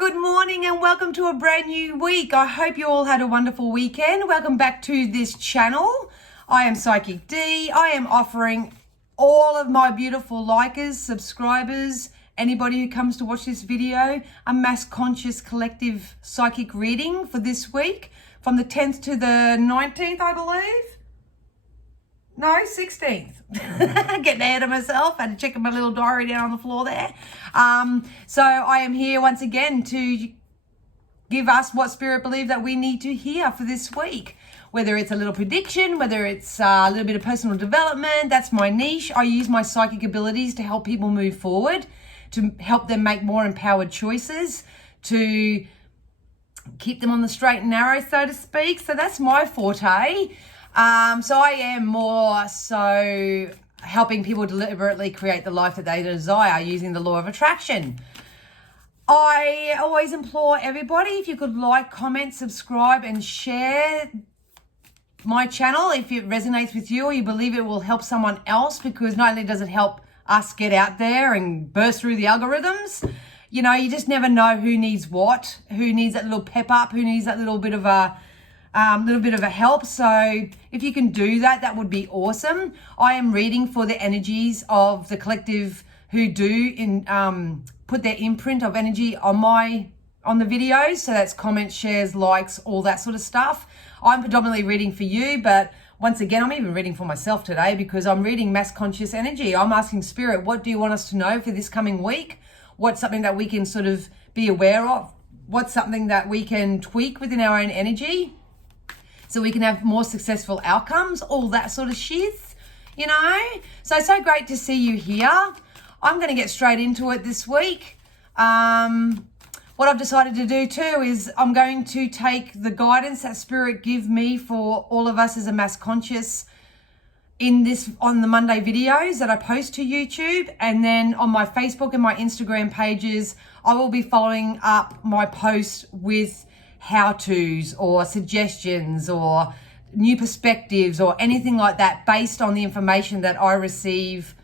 Good morning and welcome to a brand new week. I hope you all had a wonderful weekend. Welcome back to this channel. I am Psychic D. I am offering all of my beautiful likers, subscribers, anybody who comes to watch this video, a mass conscious collective psychic reading for this week from the 10th to the 19th, I believe. No, 16th. Getting ahead of myself. I had to check my little diary down on the floor there. So I am here once again to give us what Spirit believe that we need to hear for this week. Whether it's a little prediction, whether it's a little bit of personal development, that's my niche. I use my psychic abilities to help people move forward, to help them make more empowered choices, to keep them on the straight and narrow, so to speak. So that's my forte. So I am more so helping people deliberately create the life that they desire using the law of attraction. I always implore everybody, if you could like, comment, subscribe and share my channel if it resonates with you or you believe it will help someone else, because not only does it help us get out there and burst through the algorithms, you know, you just never know who needs what, who needs that little pep up, who needs that little bit of a help. So if you can do that, that would be awesome. I am reading for the energies of the collective who do put their imprint of energy on the videos. So that's comments, shares, likes, all that sort of stuff. I'm predominantly reading for you, but once again, I'm even reading for myself today because I'm reading mass conscious energy. I'm asking Spirit, what do you want us to know for this coming week? What's something that we can sort of be aware of? What's something that we can tweak within our own energy so we can have more successful outcomes, all that sort of shit, you know? So great to see you here. I'm going to get straight into it this week. What I've decided to do too is I'm going to take the guidance that Spirit give me for all of us as a mass conscious on the Monday videos that I post to YouTube, and then on my Facebook and my Instagram pages, I will be following up my posts with how-tos or suggestions or new perspectives or anything like that based on the information that I receive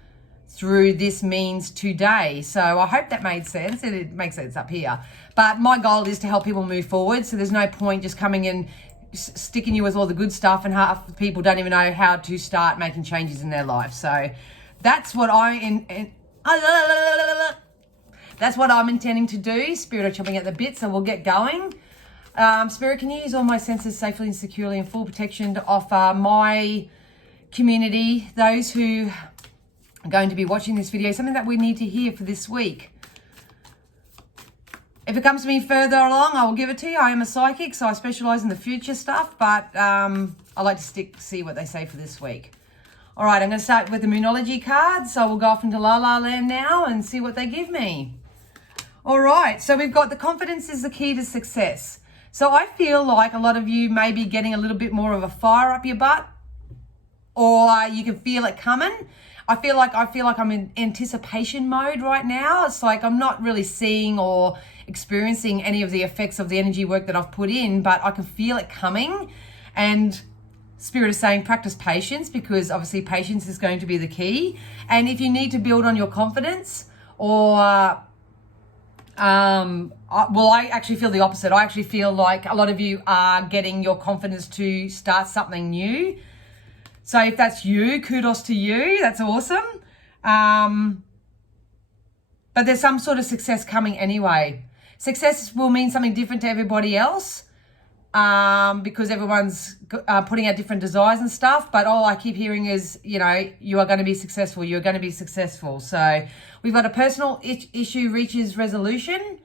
through this means today. So I hope that made sense. It makes sense up here. But my goal is to help people move forward. So there's no point just coming in, sticking you with all the good stuff, and half the people don't even know how to start making changes in their life. So that's what that's what I'm intending to do. Spirit are chopping at the bit, so we'll get going. Spirit, can you use all my senses safely and securely in full protection to offer my community, those who are going to be watching this video, something that we need to hear for this week? If it comes to me further along, I will give it to you. I am a psychic, so I specialize in the future stuff, but I like to see what they say for this week. All right, I'm going to start with the Moonology cards. So we'll go off into La La Land now and see what they give me. All right, so we've got the confidence is the key to success. So I feel like a lot of you may be getting a little bit more of a fire up your butt, or you can feel it coming. I feel like I'm in anticipation mode right now. It's like I'm not really seeing or experiencing any of the effects of the energy work that I've put in, but I can feel it coming. And Spirit is saying practice patience, because obviously patience is going to be the key. And if you need to build on your confidence, or I actually feel the opposite. I actually feel like a lot of you are getting your confidence to start something new. So if that's you, kudos to you. That's awesome. But there's some sort of success coming anyway. Success will mean something different to everybody else, because everyone's putting out different desires and stuff. But all I keep hearing is, you know, you are going to be successful. You're going to be successful. So we've got a personal issue reaches resolution.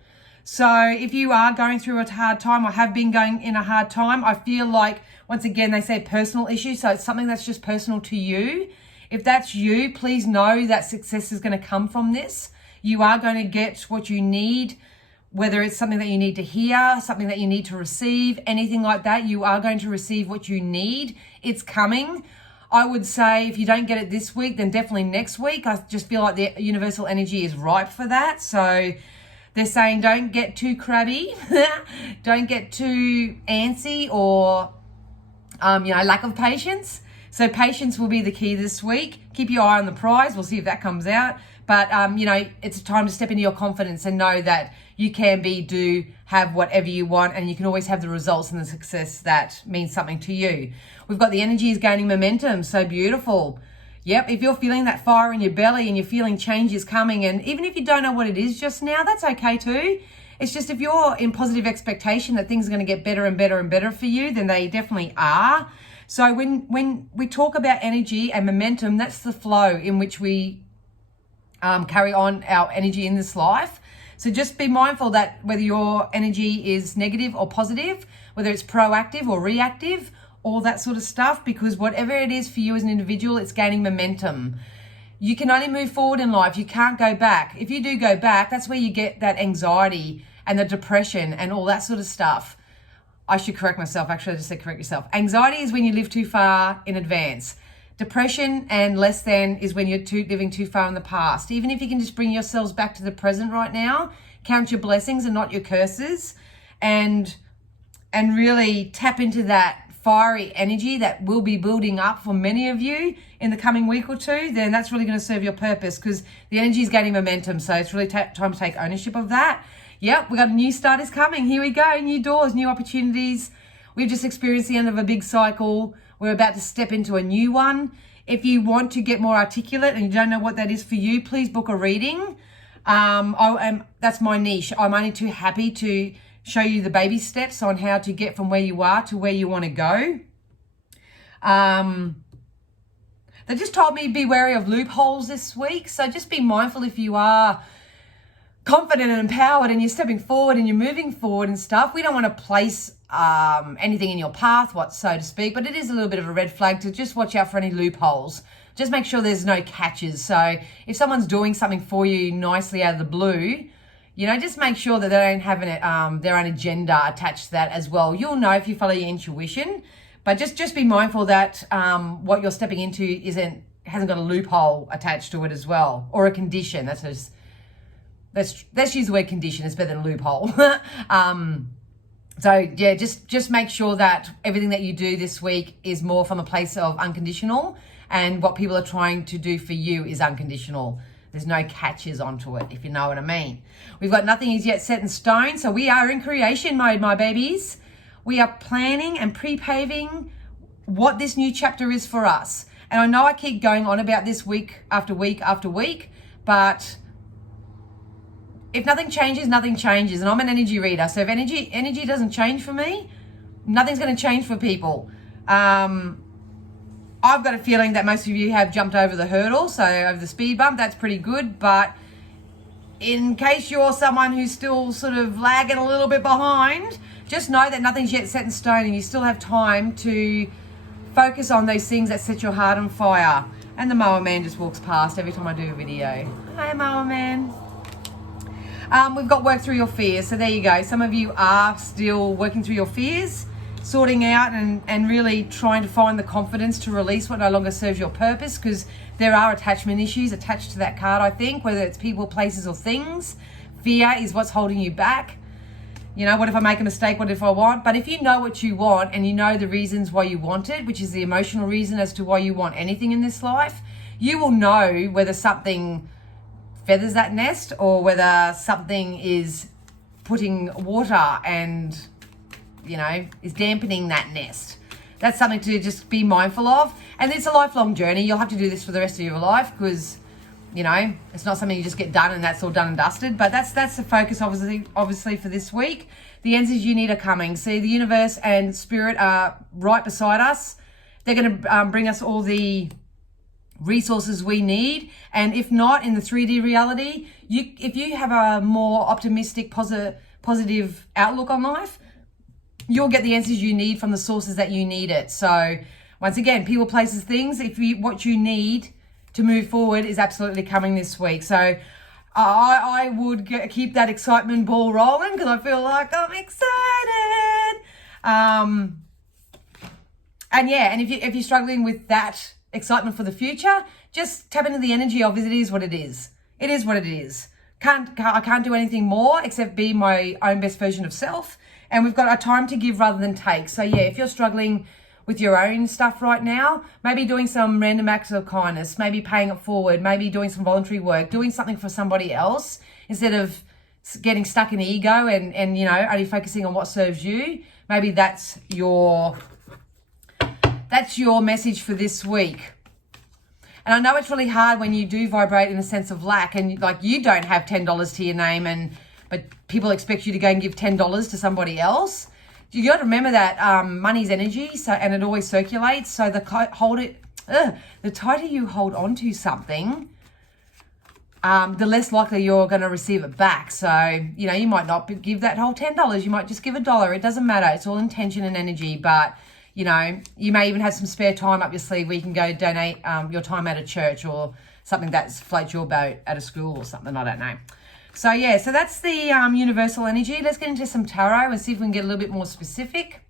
So if you are going through a hard time or have been going in a hard time, I feel like, once again, they say personal issue. So it's something that's just personal to you. If that's you, please know that success is going to come from this. You are going to get what you need, whether it's something that you need to hear, something that you need to receive, anything like that. You are going to receive what you need. It's coming. I would say if you don't get it this week, then definitely next week. I just feel like the universal energy is ripe for that. So they're saying don't get too crabby, don't get too antsy or, lack of patience. So patience will be the key this week. Keep your eye on the prize. We'll see if that comes out. But, it's a time to step into your confidence and know that you can have whatever you want, and you can always have the results and the success that means something to you. We've got the energy is gaining momentum. So beautiful. Yep. If you're feeling that fire in your belly and you're feeling change is coming, and even if you don't know what it is just now, that's okay too. It's just if you're in positive expectation that things are going to get better and better and better for you, then they definitely are. So when we talk about energy and momentum, that's the flow in which we carry on our energy in this life. So just be mindful that whether your energy is negative or positive, whether it's proactive or reactive, all that sort of stuff, because whatever it is for you as an individual, it's gaining momentum. You can only move forward in life. You can't go back. If you do go back, that's where you get that anxiety and the depression and all that sort of stuff. I should correct myself. Actually, I just said correct yourself. Anxiety is when you live too far in advance. Depression and less than is when you're living too far in the past. Even if you can just bring yourselves back to the present right now, count your blessings and not your curses, and really tap into that fiery energy that will be building up for many of you in the coming week or two, then that's really going to serve your purpose, because the energy is gaining momentum. So it's really time to take ownership of that. Yep, we got a new start is coming. Here we go. New doors, new opportunities. We've just experienced the end of a big cycle. We're about to step into a new one. If you want to get more articulate and you don't know what that is for you, please book a reading. That's my niche. I'm only too happy to show you the baby steps on how to get from where you are to where you want to go. They just told me be wary of loopholes this week. So just be mindful if you are confident and empowered and you're stepping forward and you're moving forward and stuff. We don't want to place anything in your path, so to speak, but it is a little bit of a red flag to just watch out for any loopholes. Just make sure there's no catches. So if someone's doing something for you nicely out of the blue, just make sure that they don't have their own agenda attached to that as well. You'll know if you follow your intuition, but just be mindful that what you're stepping into hasn't got a loophole attached to it as well, or a condition. Let's use the word condition. It's better than loophole. So yeah, just make sure that everything that you do this week is more from a place of unconditional, and what people are trying to do for you is unconditional. There's no catches onto it, if you know what I mean. We've got nothing is yet set in stone, so we are in creation mode, my babies. We are planning and pre-paving what this new chapter is for us. And I know I keep going on about this week after week after week, but if nothing changes, nothing changes. And I'm an energy reader, so if energy doesn't change for me, nothing's going to change for people. I've got a feeling that most of you have jumped over the hurdle, so over the speed bump, that's pretty good. But in case you're someone who's still sort of lagging a little bit behind, just know that nothing's yet set in stone and you still have time to focus on those things that set your heart on fire. And the mower man just walks past every time I do a video. Hi, mower man. We've got work through your fears. So there you go. Some of you are still working through your fears, sorting out and really trying to find the confidence to release what no longer serves your purpose, because there are attachment issues attached to that card, I think, whether it's people, places, or things. Fear is what's holding you back. What if I make a mistake? What if I want? But if you know what you want and you know the reasons why you want it, which is the emotional reason as to why you want anything in this life, you will know whether something feathers that nest or whether something is putting water and is dampening that nest. That's something to just be mindful of. And it's a lifelong journey. You'll have to do this for the rest of your life, because, it's not something you just get done and that's all done and dusted. But that's the focus, obviously for this week. The answers you need are coming. See, the universe and spirit are right beside us. They're going to bring us all the resources we need. And if not, in the 3D reality, if you have a more optimistic, positive outlook on life, you'll get the answers you need from the sources that you need it. So once again, people, places, things, what you need to move forward is absolutely coming this week. So I would keep that excitement ball rolling, because I feel like I'm excited. And if you're struggling with that excitement for the future, just tap into the energy of it is what it is. It is what it is. I can't do anything more except be my own best version of self. And we've got a time to give rather than take. So yeah, if you're struggling with your own stuff right now. Maybe doing some random acts of kindness, maybe paying it forward, maybe doing some voluntary work, doing something for somebody else instead of getting stuck in ego and only focusing on what serves you. Maybe that's your message for this week. And I know it's really hard when you do vibrate in a sense of lack and like you don't have $10 to your name but people expect you to go and give $10 to somebody else. You got to remember that money's energy, and it always circulates. So the tighter you hold on to something, the less likely you're going to receive it back. So, you might not give that whole $10. You might just give $1. It doesn't matter. It's all intention and energy. But, you may even have some spare time up your sleeve where you can go donate your time at a church or something that floats your boat at a school or something. I don't know. So, so that's the universal energy. Let's get into some tarot and see if we can get a little bit more specific.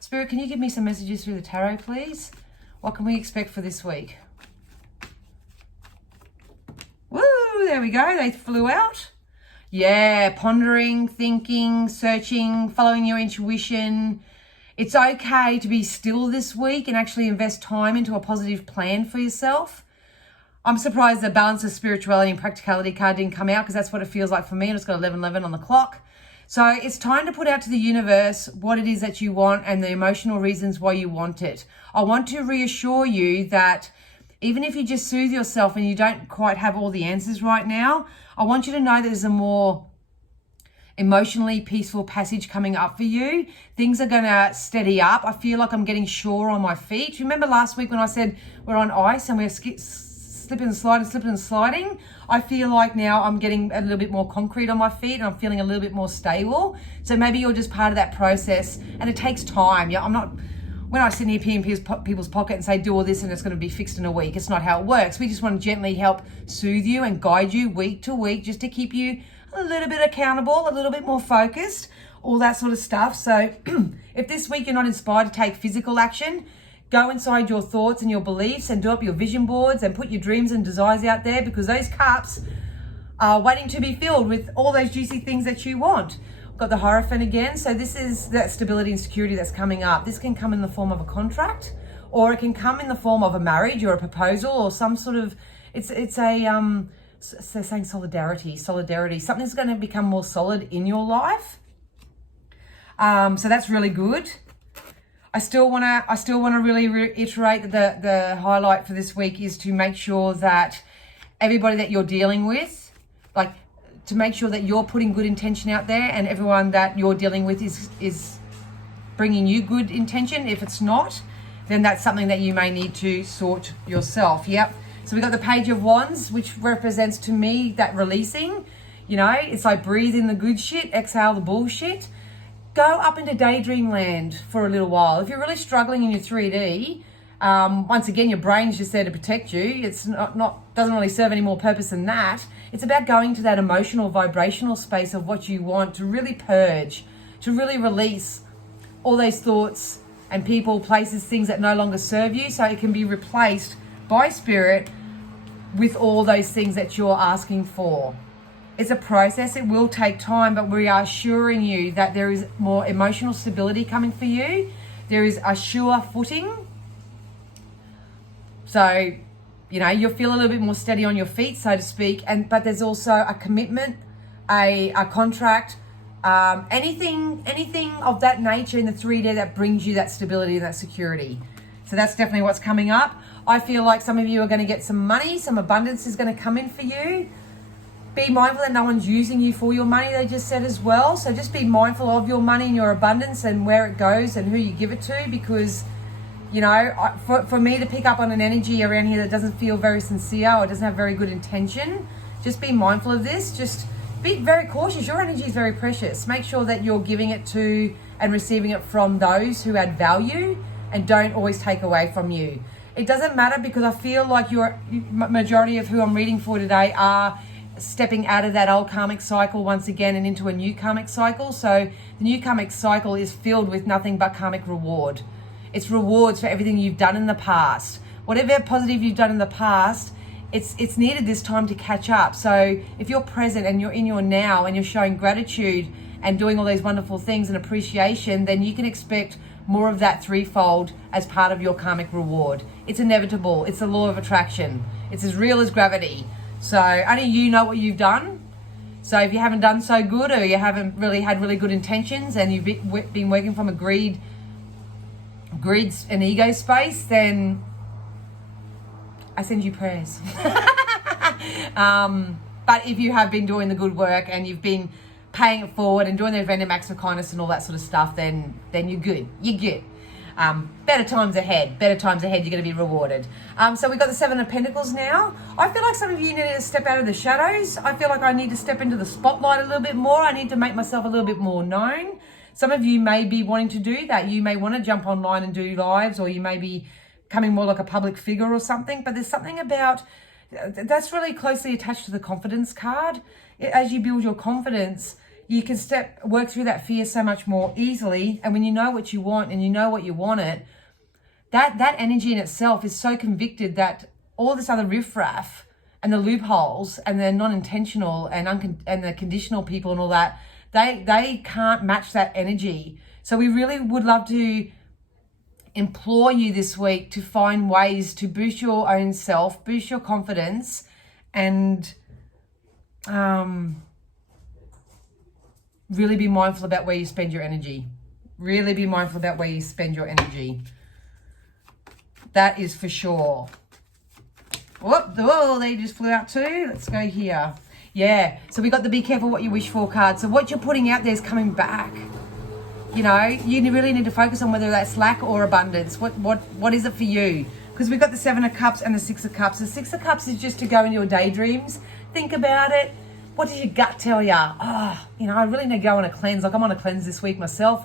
Spirit, can you give me some messages through the tarot, please? What can we expect for this week? Woo, there we go. They flew out. Yeah, pondering, thinking, searching, following your intuition. It's okay to be still this week and actually invest time into a positive plan for yourself. I'm surprised the balance of spirituality and practicality card didn't come out because that's what it feels like for me. And it's got 11:11 on the clock. So it's time to put out to the universe what it is that you want and the emotional reasons why you want it. I want to reassure you that even if you just soothe yourself and you don't quite have all the answers right now, I want you to know that there's a more emotionally peaceful passage coming up for you. Things are going to steady up. I feel like I'm getting sure on my feet. Remember last week when I said we're on ice and we're slipping and sliding? I feel like now I'm getting a little bit more concrete on my feet and I'm feeling a little bit more stable. So maybe you're just part of that process and it takes time. Yeah, I'm not, when I sit near people's pocket and say, do all this and it's going to be fixed in a week, it's not how it works. We just want to gently help soothe you and guide you week to week just to keep you a little bit accountable, a little bit more focused, all that sort of stuff. So if this week you're not inspired to take physical action, go inside your thoughts and your beliefs and do up your vision boards and put your dreams and desires out there because those cups are waiting to be filled with all those juicy things that you want. Got the Hierophant again. So this is that stability and security that's coming up. This can come in the form of a contract or it can come in the form of a marriage or a proposal or some sort of, it's a, so saying solidarity. Something's going to become more solid in your life. So that's really good. I still want to really reiterate that the highlight for this week is to make sure that everybody that you're dealing with, like to make sure that you're putting good intention out there and everyone that you're dealing with is bringing you good intention. If it's not, then that's something that you may need to sort yourself. Yep. So we got the Page of Wands, which represents to me that releasing. It's like breathe in the good shit, exhale the bullshit. Go up into daydream land for a little while. If you're really struggling in your 3D, once again, your brain's just there to protect you. It's not doesn't really serve any more purpose than that. It's about going to that emotional, vibrational space of what you want to really purge, to really release all those thoughts and people, places, things that no longer serve you, so it can be replaced by spirit with all those things that you're asking for. It's a process. It will take time, but we are assuring you that there is more emotional stability coming for you. There is a sure footing. So, you'll feel a little bit more steady on your feet, so to speak. But there's also a commitment, a contract, anything of that nature in the 3D that brings you that stability and that security. So that's definitely what's coming up. I feel like some of you are going to get some money, some abundance is going to come in for you. Be mindful that no one's using you for your money, they just said as well. So just be mindful of your money and your abundance and where it goes and who you give it to, because, for me to pick up on an energy around here that doesn't feel very sincere or doesn't have very good intention, just be mindful of this. Just be very cautious. Your energy is very precious. Make sure that you're giving it to and receiving it from those who add value and don't always take away from you. It doesn't matter, because I feel like your majority of who I'm reading for today are stepping out of that old karmic cycle once again and into a new karmic cycle. So the new karmic cycle is filled with nothing but karmic reward. It's rewards for everything you've done in the past. Whatever positive you've done in the past, it's needed this time to catch up. So if you're present and you're in your now and you're showing gratitude and doing all these wonderful things and appreciation, then you can expect more of that threefold as part of your karmic reward. It's inevitable. It's the law of attraction. It's as real as gravity. So only you know what you've done. So if you haven't done so good, or you haven't really had really good intentions, and you've been working from a greed and ego space, then I send you prayers. But if you have been doing the good work and you've been paying it forward and doing those random acts of kindness and all that sort of stuff, then you're good. You're good. Better times ahead. Better times ahead. You're going to be rewarded. So we've got the Seven of Pentacles now. I feel like some of you need to step out of the shadows. I feel like I need to step into the spotlight a little bit more. I need to make myself a little bit more known. Some of you may be wanting to do that. You may want to jump online and do lives, or you may be becoming more like a public figure or something. But there's something about that's really closely attached to the confidence card. As you build your confidence, you can work through that fear so much more easily. And when you know what you want and you know what you want it, that energy in itself is so convicted that all this other riffraff and the loopholes and the non-intentional and the conditional people and all that, they can't match that energy. So we really would love to implore you this week to find ways to boost your own self, boost your confidence, and really be mindful about where you spend your energy. Really be mindful about where you spend your energy. That is for sure. Whoa, they just flew out too. Let's go here. Yeah, so we got the be careful what you wish for card. So what you're putting out there is coming back. You know, you really need to focus on whether that's lack or abundance. What is it for you? Because we've got the Seven of Cups and the Six of Cups. The Six of Cups is just to go into your daydreams. Think about it. What does your gut tell you? Oh, I really need to go on a cleanse. Like, I'm on a cleanse this week myself.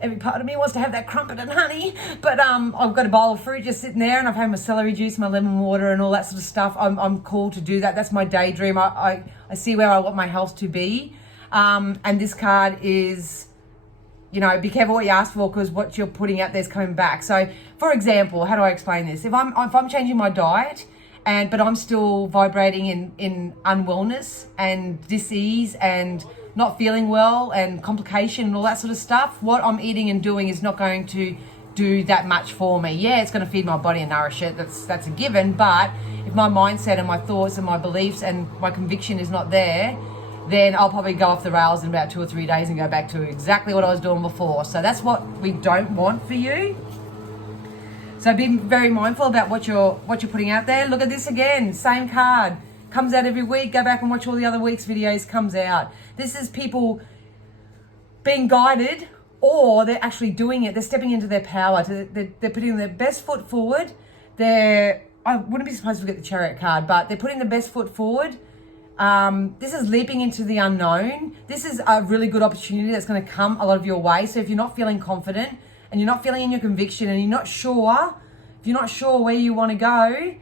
Every part of me wants to have that crumpet and honey. But I've got a bowl of fruit just sitting there, and I've had my celery juice, my lemon water, and all that sort of stuff. I'm called to do that. That's my daydream. I see where I want my health to be. And this card is, be careful what you ask for, because what you're putting out there is coming back. So, for example, how do I explain this? If I'm changing my diet, but I'm still vibrating in unwellness and dis-ease and not feeling well and complication and all that sort of stuff, what I'm eating and doing is not going to do that much for me. Yeah, it's going to feed my body and nourish it. That's a given. But if my mindset and my thoughts and my beliefs and my conviction is not there, then I'll probably go off the rails in about 2 or 3 days and go back to exactly what I was doing before. So that's what we don't want for you. So be very mindful about what you're putting out there. Look at this again, same card. Comes out every week. Go back and watch all the other week's videos. Comes out. This is people being guided, or they're actually doing it. They're stepping into their power. They're putting their best foot forward. I wouldn't be surprised to get the Chariot card, but they're putting the best foot forward. This is leaping into the unknown. This is a really good opportunity that's going to come a lot of your way. So if you're not feeling confident and you're not feeling in your conviction and you're not sure, if you're not sure where you want to go,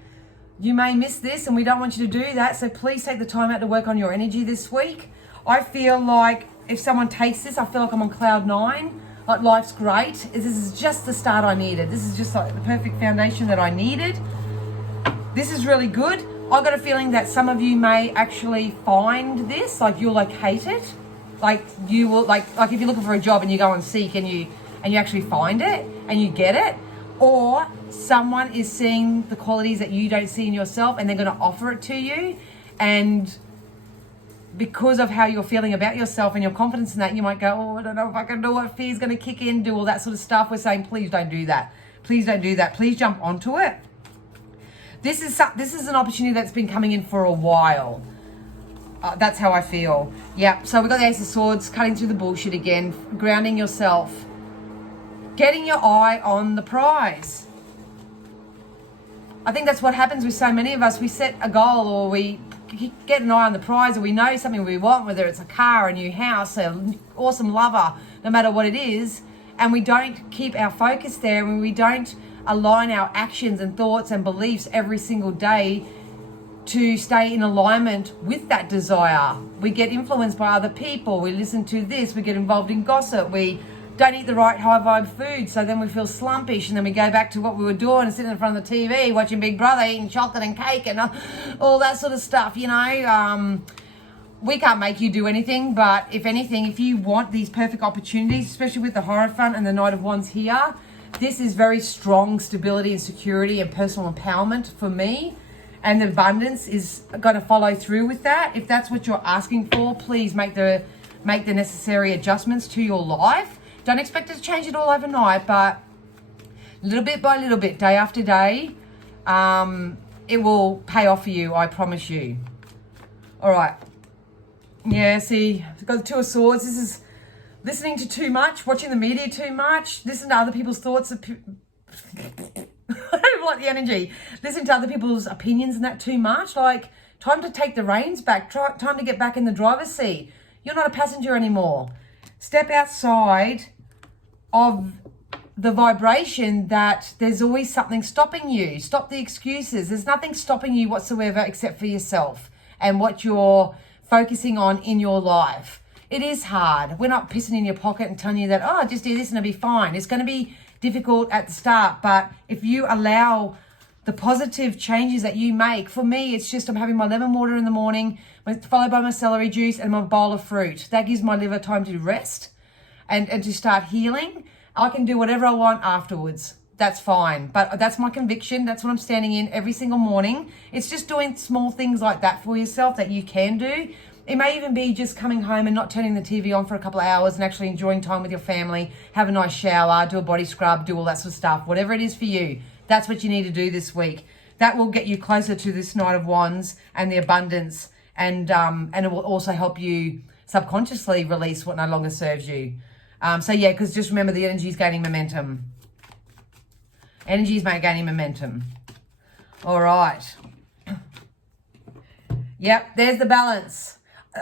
you may miss this, and we don't want you to do that. So please take the time out to work on your energy this week. I feel like if someone takes this, I feel like I'm on cloud 9. Like, life's great. This is just the start I needed. This is just like the perfect foundation that I needed. This is really good. I've got a feeling that some of you may actually find this, like you'll locate it. Like you will, like if you're looking for a job and you go and seek and you actually find it and you get it. Or someone is seeing the qualities that you don't see in yourself and they're going to offer it to you. And because of how you're feeling about yourself and your confidence in that, you might go, oh, I don't know if I can do it. Fear's going to kick in, do all that sort of stuff. We're saying, please don't do that. Please don't do that. Please jump onto it. This is an opportunity that's been coming in for a while. That's how I feel. Yeah, so we've got the Ace of Swords, cutting through the bullshit again, grounding yourself. Getting your eye on the prize. I think that's what happens with so many of us. We set a goal, or we get an eye on the prize, or we know something we want, whether it's a car, a new house, an awesome lover, no matter what it is, and we don't keep our focus there, and we don't align our actions and thoughts and beliefs every single day to stay in alignment with that desire. We get influenced by other people. We listen to this. We get involved in gossip. We don't eat the right high vibe food, so then we feel slumpish, and then we go back to what we were doing and sitting in front of the TV watching Big Brother, eating chocolate and cake and all that sort of stuff, we can't make you do anything, but if anything, if you want these perfect opportunities, especially with the Hierophant and the Knight of Wands here, this is very strong stability and security and personal empowerment for me. And the abundance is going to follow through with that. If that's what you're asking for, please make the necessary adjustments to your life. Don't expect it to change it all overnight, but little bit by little bit, day after day, it will pay off for you, I promise you. All right. Yeah, see, I've got the Two of Swords. This is listening to too much, watching the media too much, listen to other people's thoughts. I don't like the energy. Listen to other people's opinions and that too much. Like, time to take the reins back. Time to get back in the driver's seat. You're not a passenger anymore. Step outside of the vibration that there's always something stopping you. Stop the excuses. There's nothing stopping you whatsoever except for yourself and what you're focusing on in your life. It is hard. We're not pissing in your pocket and telling you that, oh, just do this and it'll be fine. It's going to be difficult at the start, but if you allow the positive changes that you make, for me, it's just I'm having my lemon water in the morning, followed by my celery juice and my bowl of fruit. That gives my liver time to rest and to start healing. I can do whatever I want afterwards. That's fine. But that's my conviction. That's what I'm standing in every single morning. It's just doing small things like that for yourself that you can do. It may even be just coming home and not turning the TV on for a couple of hours and actually enjoying time with your family, have a nice shower, do a body scrub, do all that sort of stuff. Whatever it is for you, that's what you need to do this week. That will get you closer to this Knight of Wands and the abundance, and it will also help you subconsciously release what no longer serves you. So yeah, because just remember the energy is gaining momentum. Energy is gaining momentum. All right. Yep, there's the balance.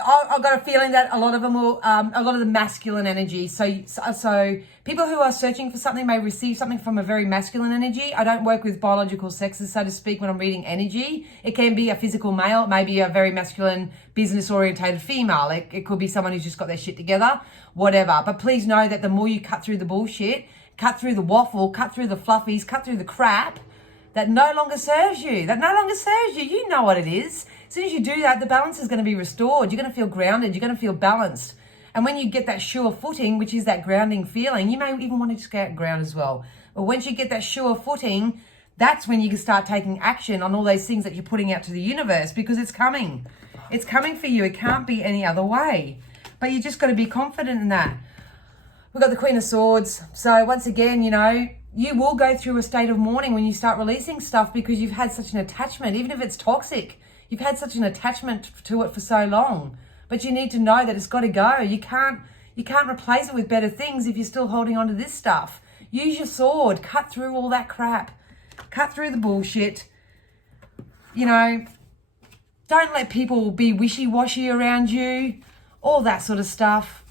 I've got a feeling that a lot of them will, a lot of the masculine energy. So people who are searching for something may receive something from a very masculine energy. I don't work with biological sexes, so to speak, when I'm reading energy. It can be a physical male. It may be a very masculine, business-orientated female. It could be someone who's just got their shit together, whatever. But please know that the more you cut through the bullshit, cut through the waffle, cut through the fluffies, cut through the crap that no longer serves you, you know what it is. As soon as you do that, the balance is going to be restored. You're going to feel grounded. You're going to feel balanced. And when you get that sure footing, which is that grounding feeling, you may even want to just get ground as well. But once you get that sure footing, that's when you can start taking action on all those things that you're putting out to the universe, because it's coming. It's coming for you. It can't be any other way. But you just got to be confident in that. We've got the Queen of Swords. So once again, you will go through a state of mourning when you start releasing stuff, because you've had such an attachment, even if it's toxic. You've had such an attachment to it for so long, but you need to know that it's got to go. You can't replace it with better things if you're still holding on to this stuff. Use your sword, cut through all that crap, cut through the bullshit. Don't let people be wishy-washy around you, all that sort of stuff.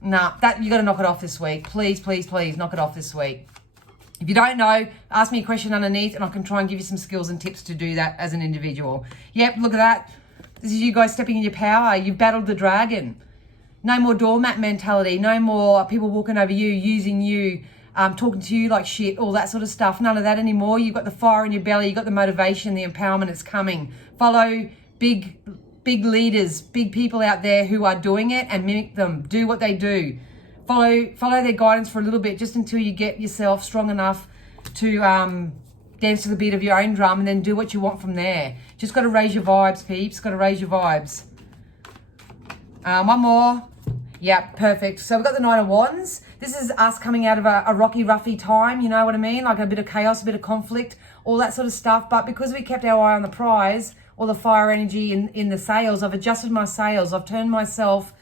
Nah, you got to knock it off this week. Please, please, please knock it off this week. If you don't know, ask me a question underneath and I can try and give you some skills and tips to do that as an individual. Yep, look at that. This is you guys stepping in your power. You've battled the dragon. No more doormat mentality. No more people walking over you, using you, talking to you like shit, all that sort of stuff. None of that anymore. You've got the fire in your belly. You've got the motivation, the empowerment. It's coming. Follow big leaders, big people out there who are doing it and mimic them. Do what they do. Follow their guidance for a little bit, just until you get yourself strong enough to dance to the beat of your own drum, and then do what you want from there. Just got to raise your vibes, peeps. Got to raise your vibes. One more. Yeah, perfect. So we've got the Nine of Wands. This is us coming out of a rocky, roughy time, you know what I mean? Like a bit of chaos, a bit of conflict, all that sort of stuff. But because we kept our eye on the prize, all the fire energy in the sails, I've adjusted my sails. I've turned myself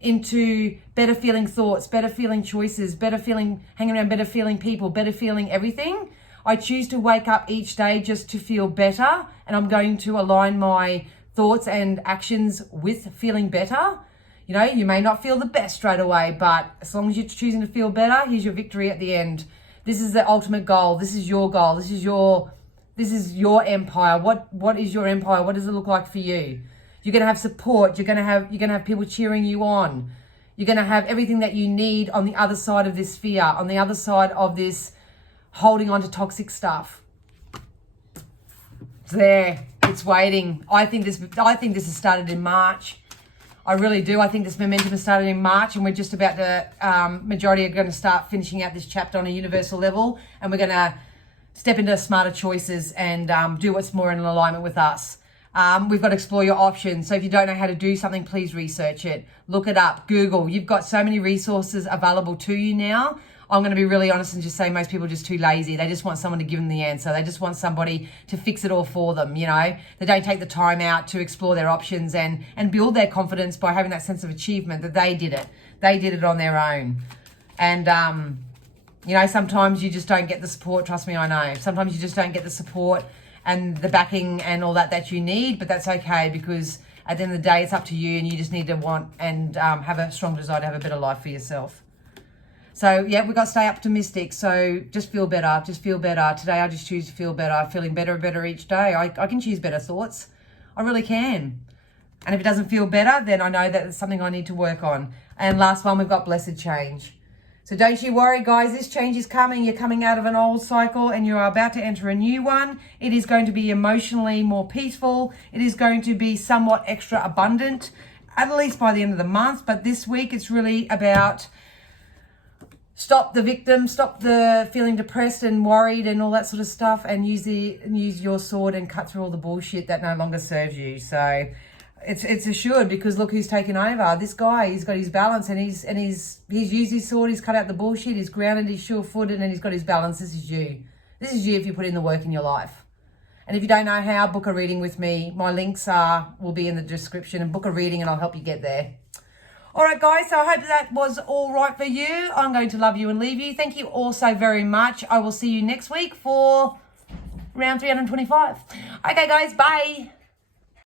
into better feeling thoughts, better feeling choices, better feeling hanging around better feeling people, better feeling everything. I choose to wake up each day just to feel better, and I'm going to align my thoughts and actions with feeling better. You may not feel the best straight away, but as long as you're choosing to feel better, here's your victory at the end. This is the ultimate goal. This is your goal. This is your empire. What is your empire? What does it look like for you? You're going to have support. You're going to have people cheering you on. You're going to have everything that you need on the other side of this fear, on the other side of this holding on to toxic stuff. It's there. It's waiting. I think this has started in March. I really do. I think this momentum has started in March, and we're just about to, majority are going to start finishing out this chapter on a universal level, and we're going to step into smarter choices and do what's more in alignment with us. We've got to explore your options. So if you don't know how to do something, please research it. Look it up. Google. You've got so many resources available to you now. I'm going to be really honest and just say most people are just too lazy. They just want someone to give them the answer. They just want somebody to fix it all for them, you know. They don't take the time out to explore their options and build their confidence by having that sense of achievement that they did it. They did it on their own. And, you know, sometimes you just don't get the support. Trust me, I know. Sometimes you just don't get the support and the backing and all that you need, but that's okay, because at the end of the day, it's up to you, and you just need to want and have a strong desire to have a better life for yourself. So, yeah, we've got to stay optimistic. So just feel better. Just feel better. Today, I just choose to feel better. Feeling better and better each day. I can choose better thoughts. I really can. And if it doesn't feel better, then I know that it's something I need to work on. And last one, we've got blessed change. So don't you worry, guys. This change is coming. You're coming out of an old cycle and you're about to enter a new one. It is going to be emotionally more peaceful. It is going to be somewhat extra abundant, at least by the end of the month. But this week, it's really about... stop the victim, stop the feeling depressed and worried and all that sort of stuff, and use your sword and cut through all the bullshit that no longer serves you. So it's assured, because look who's taken over. This guy, he's got his balance, and he's used his sword, he's cut out the bullshit, he's grounded, he's sure-footed, and he's got his balance. This is you. This is you if you put in the work in your life. And if you don't know how, book a reading with me. My links will be in the description, and book a reading and I'll help you get there. All right, guys, so I hope that was all right for you. I'm going to love you and leave you. Thank you all so very much. I will see you next week for round 325. Okay, guys, bye.